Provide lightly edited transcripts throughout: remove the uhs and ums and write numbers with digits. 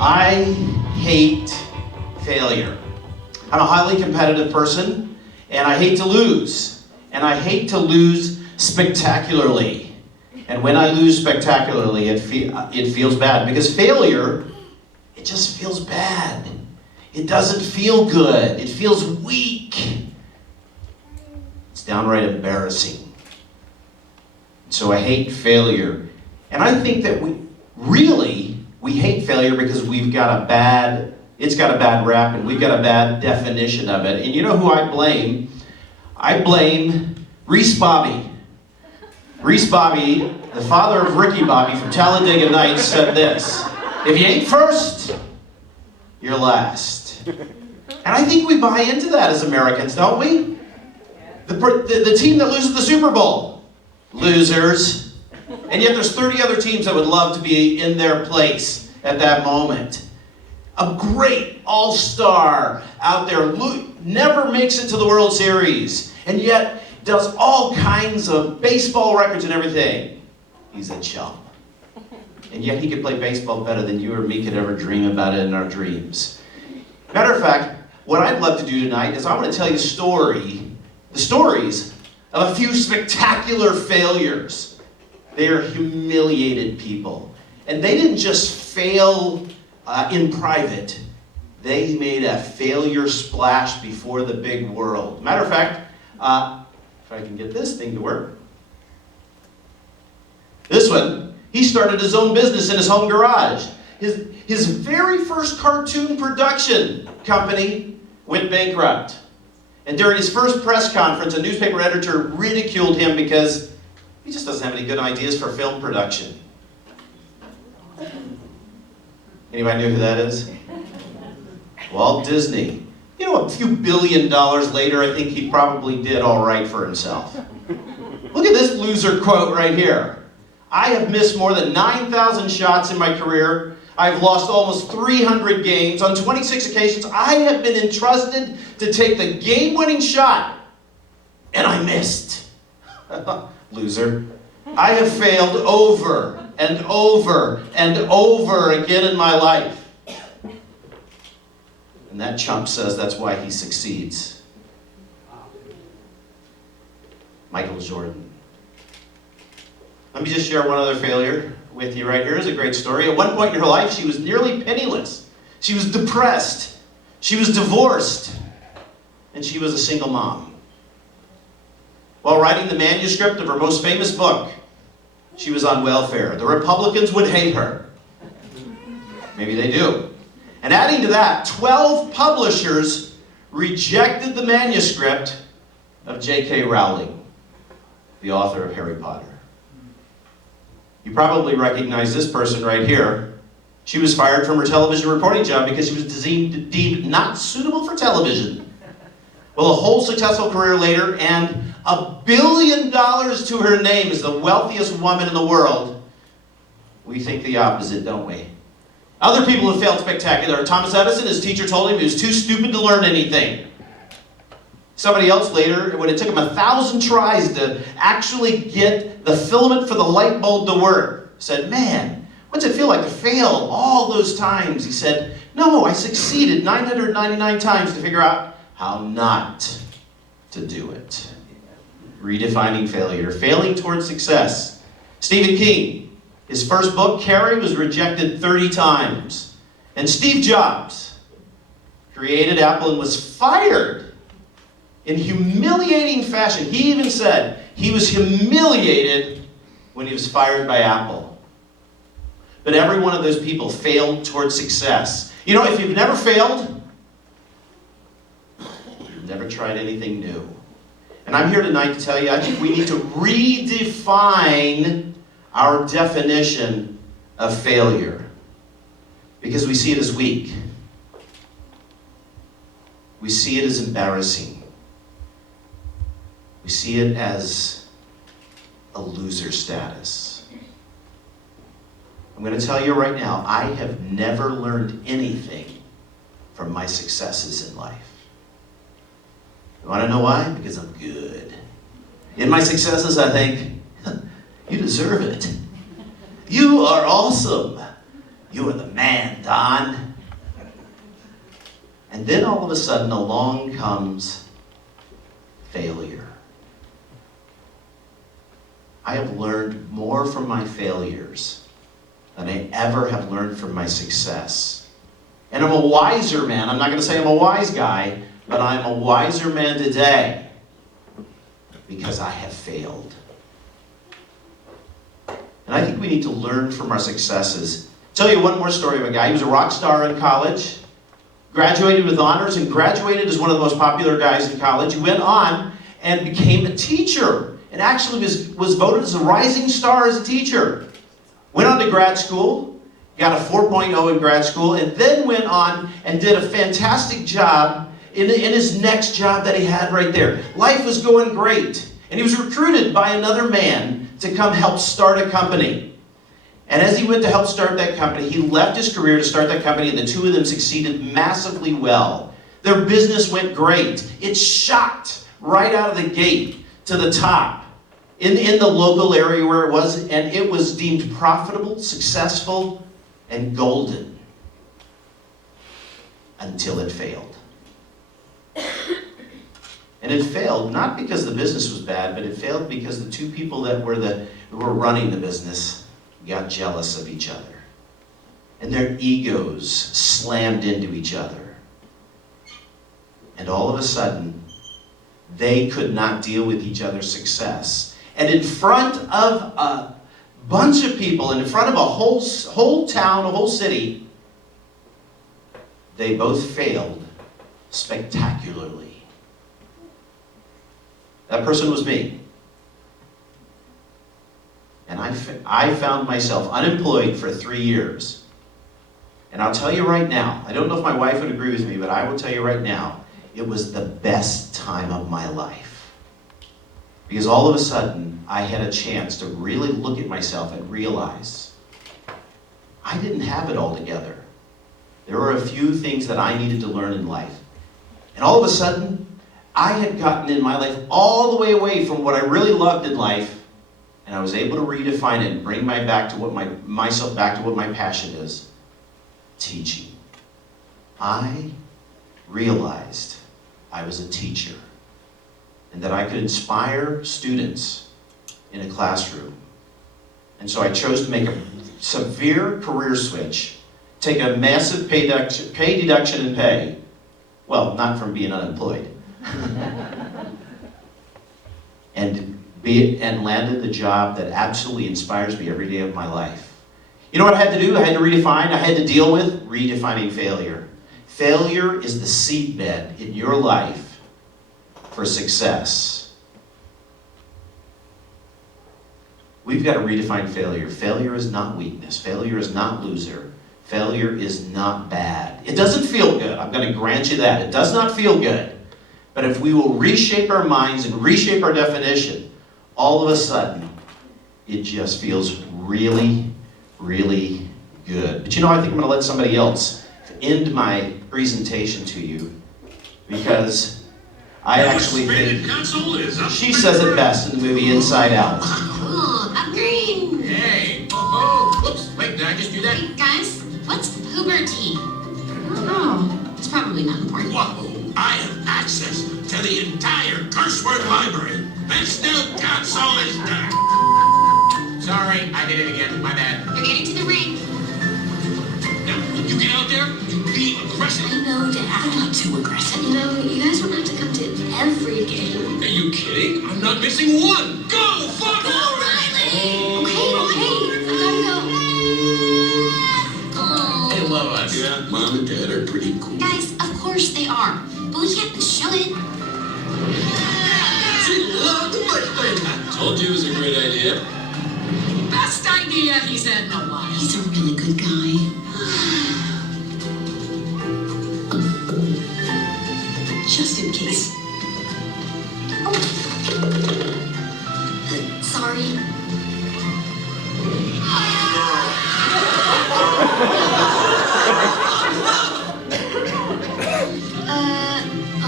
I hate failure. I'm a highly competitive person, and I hate to lose. And I hate to lose spectacularly. And when I lose spectacularly, it feels bad. Because failure, it just feels bad. It doesn't feel good. It feels weak. It's downright embarrassing. So I hate failure. And I think that we hate failure because it's got a bad rap, and we've got a bad definition of it. And you know who I blame? I blame Reese Bobby. Reese Bobby, the father of Ricky Bobby from Talladega Nights, said this: if you ain't first, you're last. And I think we buy into that as Americans, don't we? The team that loses the Super Bowl, losers. And yet there's 30 other teams that would love to be in their place at that moment. A great all-star out there never makes it to the World Series, and yet does all kinds of baseball records and everything. He's a chump. And yet he could play baseball better than you or me could ever dream about it in our dreams. Matter of fact, what I'd love to do tonight is I want to tell you the stories of a few spectacular failures. They are humiliated people. And they didn't just fail in private. They made a failure splash before the big world. Matter of fact, if I can get this thing to work. This one, he started his own business in his home garage. His very first cartoon production company went bankrupt. And during his first press conference, a newspaper editor ridiculed him because he just doesn't have any good ideas for film production. Anybody know who that is? Walt Disney. You know, a few $1 billion later, I think he probably did all right for himself. Look at this loser quote right here. I have missed more than 9,000 shots in my career. I've lost almost 300 games. On 26 occasions, I have been entrusted to take the game-winning shot, and I missed. Loser. I have failed over and over and over again in my life. And that chump says that's why he succeeds. Michael Jordan. Let me just share one other failure with you right here. It's a great story. At one point in her life, she was nearly penniless. She was depressed. She was divorced. And she was a single mom. While writing the manuscript of her most famous book, she was on welfare. The Republicans would hate her. Maybe they do. And adding to that, 12 publishers rejected the manuscript of J.K. Rowling, the author of Harry Potter. You probably recognize this person right here. She was fired from her television reporting job because she was deemed not suitable for television. Well, a whole successful career later, and $1 billion to her name as the wealthiest woman in the world, we think the opposite, don't we? Other people have failed spectacular. Thomas Edison, his teacher told him he was too stupid to learn anything. Somebody else later, when it took him 1,000 tries to actually get the filament for the light bulb to work, said, man, what's it feel like to fail all those times? He said, no, I succeeded 999 times to figure out how not to do it. Redefining failure, failing towards success. Stephen King, his first book, Carrie, was rejected 30 times. And Steve Jobs created Apple and was fired in humiliating fashion. He even said he was humiliated when he was fired by Apple. But every one of those people failed towards success. You know, if you've never failed, you've never tried anything new. And I'm here tonight to tell you, I think we need to redefine our definition of failure. Because we see it as weak. We see it as embarrassing. We see it as a loser status. I'm going to tell you right now, I have never learned anything from my successes in life. You want to know why? Because I'm good. In my successes, I think, you deserve it. You are awesome. You are the man, Don. And then all of a sudden along comes failure. I have learned more from my failures than I ever have learned from my success. And I'm a wiser man. I'm not going to say I'm a wise guy, but I'm a wiser man today because I have failed. And I think we need to learn from our successes. I'll tell you one more story of a guy. He was a rock star in college, graduated with honors, and graduated as one of the most popular guys in college. He went on and became a teacher, and actually was voted as a rising star as a teacher. Went on to grad school, got a 4.0 in grad school, and then went on and did a fantastic job in his next job that he had right there. Life was going great, and he was recruited by another man to come help start a company. And as he went to help start that company, he left his career to start that company, and the two of them succeeded massively well. Their business went great. It shot right out of the gate to the top in the local area where it was, and it was deemed profitable, successful, and golden until it failed. And it failed not because the business was bad, but it failed because the two people that were running the business got jealous of each other. And their egos slammed into each other. And all of a sudden, they could not deal with each other's success. And in front of a bunch of people, and in front of a whole town, a whole city, they both failed spectacularly. That person was me. And I found myself unemployed for 3 years. And I'll tell you right now, I don't know if my wife would agree with me, but I will tell you right now, it was the best time of my life. Because all of a sudden, I had a chance to really look at myself and realize I didn't have it all together. There were a few things that I needed to learn in life. And all of a sudden, I had gotten in my life all the way away from what I really loved in life, and I was able to redefine it and bring myself back to what my passion is, teaching. I realized I was a teacher and that I could inspire students in a classroom. And so I chose to make a severe career switch, take a massive pay deduction in pay. Well, not from being unemployed. and landed the job that absolutely inspires me every day of my life. You know what I had to do? I had to redefine, I had to deal with redefining failure. Failure is the seedbed in your life for success. We've got to redefine failure. Failure is not weakness. Failure is not loser. Failure is not bad. It doesn't feel good. I'm going to grant you that. It does not feel good. But if we will reshape our minds and reshape our definition, all of a sudden, it just feels really, really good. But you know, I think I'm going to let somebody else end my presentation to you, because I actually think she says it best in the movie Inside Out. Cool, upgrade. Hey, oh, whoops, wait, did I just do that? Hey, guys, what's puberty? I don't know. It's probably not important. Whoa, I have access to the entire Curseworth library. This new console is done. Sorry, I did it again, my bad. They're getting to the ring. Now, when you get out there, you be aggressive. I know, Dad. I'm not too aggressive. You know, you guys won't have to come to every game. Are you kidding? I'm not missing one. Go, fuck! Go, Riley! Okay, I gotta go. They love us. Yeah, Mom and Dad are pretty cool. Guys, of course they are. But we can't show it. She loved the birthday. Told you it was a great idea. Best idea he's had in a while. He's a really good guy. Just in case. Sorry.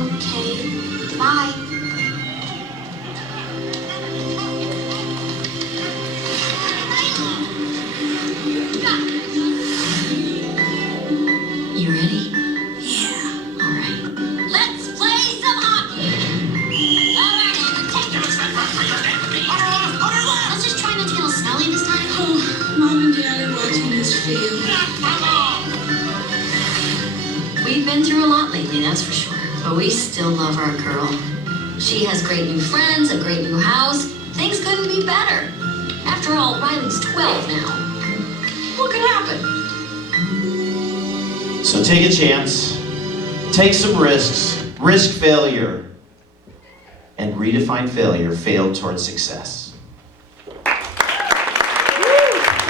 Okay. Bye. and Dad are watching us fail. We've been through a lot lately, that's for sure. But we still love our girl. She has great new friends, a great new house. Things couldn't be better. After all, Riley's 12 now. What could happen? So take a chance, take some risks, risk failure, and redefine failure, fail towards success.